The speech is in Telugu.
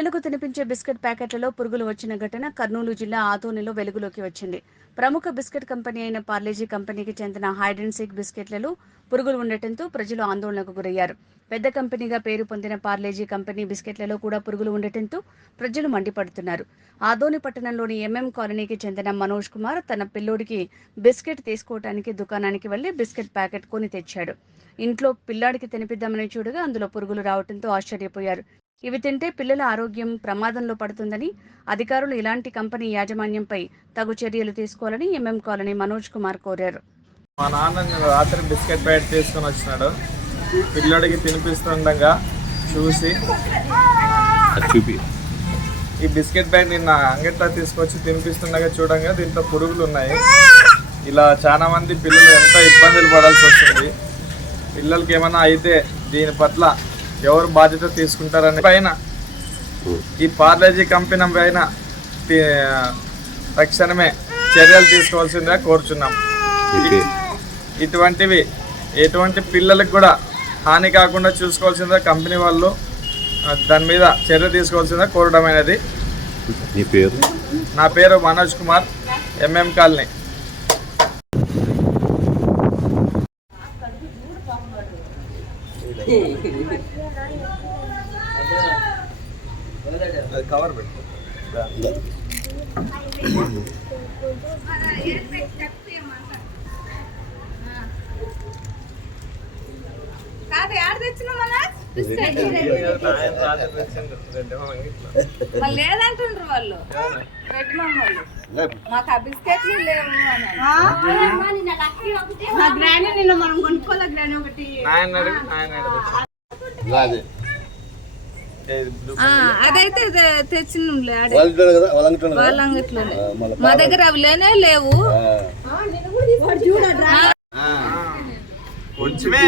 పిల్లలకు తినిపించే బిస్కెట్ ప్యాకెట్లలో పురుగులు వచ్చిన ఘటన కర్నూలు జిల్లా ఆదోనిలో వెలుగులోకి వచ్చింది. ప్రముఖ బిస్కెట్ కంపెనీ అయిన పార్లేజీ కంపెనీకి చెందిన హైడ్ అండ్ సీక్ బిస్కెట్లలో పురుగులు ఉండటంతో ప్రజలు ఆందోళనకు గురయ్యారు. పెద్ద కంపెనీగా పేరు పొందిన పార్లేజీ కంపెనీ బిస్కెట్లలో కూడా పురుగులు ఉండటంతో ప్రజలు మండిపడుతున్నారు. ఆదోని పట్టణంలోని ఎంఎం కాలనీకి చెందిన మనోజ్ కుమార్ తన పిల్లోడికి బిస్కెట్ తీసుకోవడానికి దుకాణానికి వెళ్లి బిస్కెట్ ప్యాకెట్ కొని తెచ్చాడు. ఇంట్లో పిల్లాడికి తినిపిద్దామని చూడగా అందులో పురుగులు రావడంతో ఆశ్చర్యపోయారు. ఇవి తింటే పిల్లల ఆరోగ్యం ప్రమాదంలో పడుతుందని, అధికారులు ఇలాంటి కంపెనీ యాజమాన్యంపై తగు చర్యలు తీసుకోవాలని ఎంఎం కాలనీ మనోజ్ కుమార్ కోరారు. మా నాన్న రాత్రి బిస్కెట్ ప్యాకెట్ తీసుకొని వచ్చినాడు. పిల్లడికి తినిపిస్తుండగా చూసి ఈ బిస్కెట్ ప్యాకెట్ నిన్న అంగట్లో తీసుకొచ్చి తినిపిస్తుండగా చూడంగా దీంట్లో పురుగులు ఉన్నాయి. ఇలా చాలా మంది పిల్లలు ఎంతో ఇబ్బందులు పడాల్సి వస్తుంది. పిల్లలకి ఏమైనా అయితే దీని పట్ల ఎవరు బాధ్యత తీసుకుంటారని పైన ఈ పార్లేజీ కంపెనీ పైన తక్షణమే చర్యలు తీసుకోవాల్సిందిగా కోరుచున్నాం. ఇటువంటివి ఎటువంటి పిల్లలకు కూడా హాని కాకుండా చూసుకోవాల్సిందిగా కంపెనీ వాళ్ళు దాని మీద చర్య తీసుకోవాల్సిందిగా కోరడమైనది. నా పేరు Manoj Kumar, MM colony. Cover పెట్టు. లేదంటుండ్రు వాళ్ళు, రెడ్ వాళ్ళు మాకు ఆ బిస్కెట్లు లేవు గ్రాని. నిన్న మనం కొనుక్కోలే గ్రాని ఒకటి అదైతే తెచ్చినంలే వాళ్ళంగట్లోనే. మా దగ్గర అవి లేనే లేవు. కొంచెమే